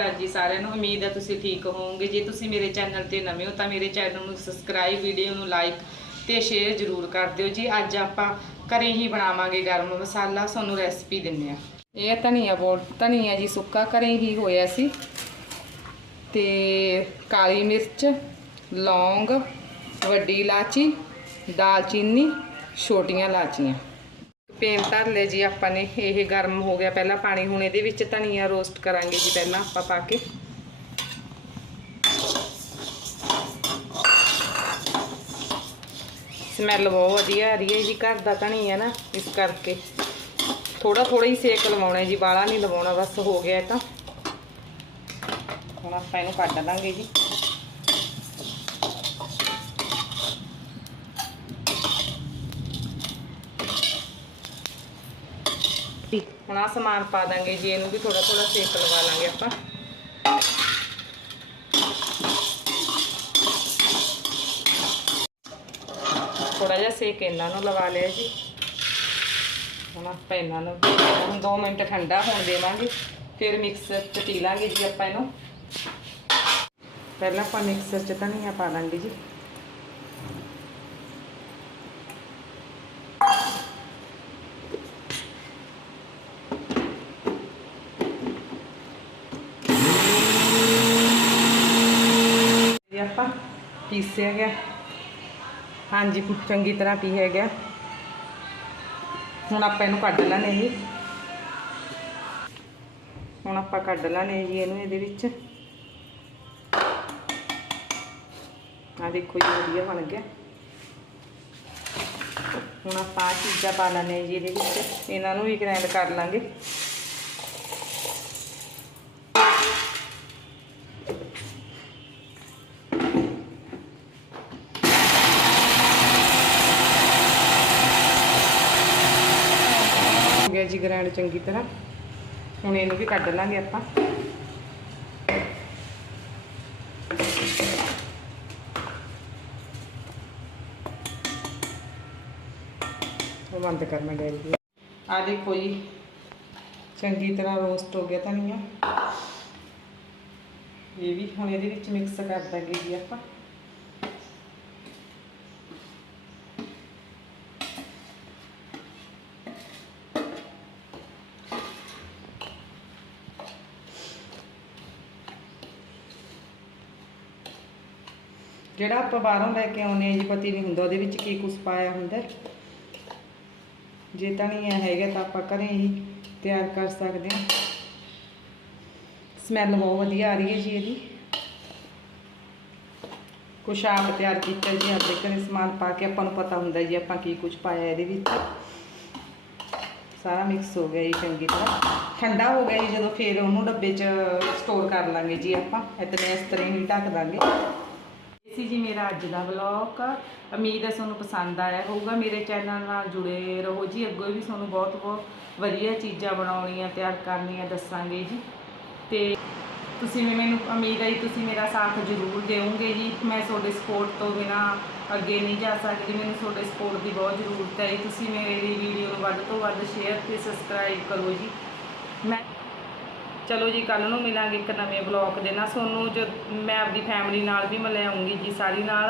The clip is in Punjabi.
ਅਕਾਲ ਜੀ, ਸਾਰਿਆਂ ਨੂੰ ਉਮੀਦ ਹੈ ਤੁਸੀਂ ਠੀਕ ਹੋਵੋਗੇ। ਜੇ ਤੁਸੀਂ ਮੇਰੇ ਚੈਨਲ ਤੇ ਨਵੇਂ ਹੋ ਤਾਂ ਮੇਰੇ ਚੈਨਲ ਨੂੰ ਸਬਸਕ੍ਰਾਈਬ ਵੀਡੀਓ ਨੂੰ ਲਾਈਕ ਤੇ ਸ਼ੇਅਰ ਜ਼ਰੂਰ ਕਰ ਦਿਓ ਜੀ। ਅੱਜ ਆਪਾਂ ਘਰੇ ਹੀ ਬਣਾਵਾਂਗੇ ਗਰਮ ਮਸਾਲਾ। ਤੁਹਾਨੂੰ ਰੈਸਪੀ ਦਿੰਨੇ ਆ ਇਹ ਧਨੀਆ ਬੋਲ ਧਨੀਆ ਜੀ ਸੁੱਕਾ ਘਰੇ ਹੀ ਹੋਇਆ ਸੀ। ਤੇ ਕਾਲੀ ਮਿਰਚ, ਲੌਂਗ, ਵੱਡੀ ਇਲਾਚੀ, ਦਾਲਚੀਨੀ, ਛੋਟੀਆਂ ਇਲਾਚੀਆਂ। ਪੇਨ ਧਰ ਲਿਆ ਜੀ ਆਪਾਂ ਨੇ, ਇਹ ਗਰਮ ਹੋ ਗਿਆ ਪਹਿਲਾਂ ਪਾਣੀ, ਹੁਣ ਇਹਦੇ ਵਿੱਚ ਧਨੀਆ ਰੋਸਟ ਕਰਾਂਗੇ ਜੀ ਪਹਿਲਾਂ ਆਪਾਂ ਪਾ ਕੇ। ਸਮੈਲ ਬਹੁਤ ਵਧੀਆ ਆ ਰਹੀ ਹੈ ਜੀ, ਘਰ ਦਾ ਧਨੀਆ ਨਾ, ਇਸ ਕਰਕੇ। ਥੋੜਾ ਥੋੜਾ ਹੀ ਸੇਕ ਲਵਾਉਣਾ ਜੀ ਬਾਲਾ ਨਹੀਂ ਲਵਾਉਣਾ, ਬਸ ਹੋ ਗਿਆ ਤਾਂ। ਹੁਣ ਆਪਾਂ ਇਹਨੂੰ ਕੱਢ ਦਾਂਗੇ ਜੀ। ਹੁਣ ਆ ਸਮਾਨ ਪਾ ਦਾਂਗੇ ਜੀ, ਇਹਨੂੰ ਵੀ ਥੋੜਾ ਥੋੜਾ ਸੇਕ ਲਵਾ ਲਾਂਗੇ ਆਪਾਂ। ਥੋੜਾ ਜਿਹਾ ਸੇਕ ਇਹਨਾਂ ਨੂੰ ਲਵਾ ਲਿਆ ਜੀ। ਹੁਣ ਆਪਾਂ ਇਹਨਾਂ ਨੂੰ ਹੁਣ 2 ਮਿੰਟ ਠੰਡਾ ਹੋਣ ਦੇਵਾਂਗੇ, ਫਿਰ ਮਿਕਸਰ ਚ ਪੀ ਲਾਂਗੇ ਜੀ ਆਪਾਂ ਇਹਨੂੰ। ਪਹਿਲਾਂ ਆਪਾਂ ਮਿਕਸਰ ਚ ਧਨੀਆ ਪਾ ਲਾਂਗੇ ਜੀ। ਇਹ ਆਪਾਂ ਪੀਸਿਆ ਗਿਆ ਹਾਂਜੀ, ਚੰਗੀ ਤਰ੍ਹਾਂ ਪੀਸਿਆ ਗਿਆ ਹੁਣ ਆਪਾਂ ਇਹਨੂੰ ਕੱਢ ਲੈਣੇ ਜੀ ਹੁਣ ਆਪਾਂ ਕੱਢ ਲੈਣੇ ਜੀ ਇਹਨੂੰ ਇਹਦੇ ਵਿੱਚ। ਆ ਦੇਖੋ ਜੀ, ਵਧੀਆ ਬਣ ਗਿਆ। ਹੁਣ ਆਪਾਂ ਚੀਜ਼ਾਂ ਪਾ ਲੈਣੇ ਜੀ ਇਹਦੇ ਵਿੱਚ। ਇਹਨਾਂ ਨੂੰ ਵੀ ਗ੍ਰਾਈਂਡ ਕਰ ਲਾਂਗੇ। ਗਿਆ ਜੀ ਗ੍ਰਾਈਂਡ ਚੰਗੀ ਤਰ੍ਹਾਂ। ਹੁਣ ਇਹਨੂੰ ਵੀ ਕੱਢ ਲਾਂਗੇ ਆਪਾਂ। ਉਹ ਬੰਦ ਕਰਨਾ ਗੈਸ ਆ ਦੇਖੋ ਜੀ, ਚੰਗੀ ਤਰ੍ਹਾਂ ਰੋਸਟ ਹੋ ਗਿਆ ਧਨੀਆ। ਇਹ ਵੀ ਹੁਣ ਇਹਦੇ ਵਿੱਚ ਮਿਕਸ ਕਰ ਦਾਂਗੇ ਜੀ ਆਪਾਂ। ਜਿਹੜਾ ਆਪਾਂ ਬਾਹਰੋਂ ਲੈ ਕੇ ਆਉਨੇ ਆ ਜੀ, ਪਤੀ ਨਹੀਂ ਹੁੰਦਾ ਉਹਦੇ ਵਿੱਚ ਕੀ ਕੁਝ ਪਾਇਆ ਹੁੰਦਾ। ਜੇ ਤਾਂ ਨਹੀਂ ਹੈਗਾ ਤਾਂ ਆਪਾਂ ਘਰੇ ਹੀ ਤਿਆਰ ਕਰ ਸਕਦੇ ਹਾਂ। ਸਮੈਲ ਬਹੁਤ ਵਧੀਆ ਆ ਰਹੀ ਹੈ ਜੀ ਇਹਦੀ। ਕੁਛ ਆਪ ਤਿਆਰ ਕੀਤਾ ਜੀ ਆਪਣੇ ਘਰੇ ਸਮਾਨ ਪਾ ਕੇ ਆਪਾਂ ਨੂੰ ਪਤਾ ਹੁੰਦਾ ਜੀ ਆਪਾਂ ਕੀ ਕੁਝ ਪਾਇਆ ਇਹਦੇ ਵਿੱਚ। ਸਾਰਾ ਮਿਕਸ ਹੋ ਗਿਆ ਜੀ ਚੰਗੀ ਤਰ੍ਹਾਂ। ਠੰਡਾ ਹੋ ਗਿਆ ਜੀ, ਜਦੋਂ ਫੇਰ ਉਹਨੂੰ ਡੱਬੇ 'ਚ ਸਟੋਰ ਕਰ ਲਾਂਗੇ ਜੀ ਆਪਾਂ। ਇਤਨੇ ਇਸ ਤਰ੍ਹਾਂ ਹੀ ਢੱਕ ਦਾਂਗੇ। ਸੀ ਜੀ ਮੇਰਾ ਅੱਜ ਦਾ ਵਲੌਗ ਉਮੀਦ ਹੈ ਤੁਹਾਨੂੰ ਪਸੰਦ ਆਇਆ ਹੋਊਗਾ। ਮੇਰੇ ਚੈਨਲ ਨਾਲ ਜੁੜੇ ਰਹੋ ਜੀ। ਅੱਗੇ ਵੀ ਤੁਹਾਨੂੰ ਬਹੁਤ ਬਹੁਤ ਵਧੀਆ ਚੀਜ਼ਾਂ ਬਣਾਉਣੀਆਂ, ਤਿਆਰ ਕਰਨੀਆਂ ਦੱਸਾਂਗੇ ਜੀ। ਤੇ ਤੁਸੀਂ ਵੀ ਮੈਨੂੰ ਉਮੀਦ ਹੈ ਜੀ, ਤੁਸੀਂ ਮੇਰਾ ਸਾਥ ਜ਼ਰੂਰ ਦਿਓਗੇ ਜੀ। ਮੈਂ ਤੁਹਾਡੇ ਸਪੋਰਟ ਤੋਂ ਬਿਨਾ ਅੱਗੇ ਨਹੀਂ ਜਾ ਸਕਦੀ ਮੈਨੂੰ ਤੁਹਾਡੇ ਸਪੋਰਟ ਦੀ ਬਹੁਤ ਜ਼ਰੂਰਤ ਹੈ ਜੀ। ਤੁਸੀਂ ਮੇਰੀ ਵੀਡੀਓ ਨੂੰ ਵੱਧ ਤੋਂ ਵੱਧ ਸ਼ੇਅਰ ਤੇ ਸਬਸਕ੍ਰਾਈਬ ਕਰੋ ਜੀ। ਮੈਂ ਚਲੋ ਜੀ ਕੱਲ ਨੂੰ ਮਿਲਾਂਗੇ ਇੱਕ ਨਵੇਂ ਬਲੌਗ ਦੇ ਨਾਲ। ਤੁਹਾਨੂੰ ਜੋ ਮੈਂ ਆਪਦੀ ਫੈਮਿਲੀ ਨਾਲ ਵੀ ਮਿਲਾਉਂਗੀ ਜੀ ਸਾਰੀ ਨਾਲ।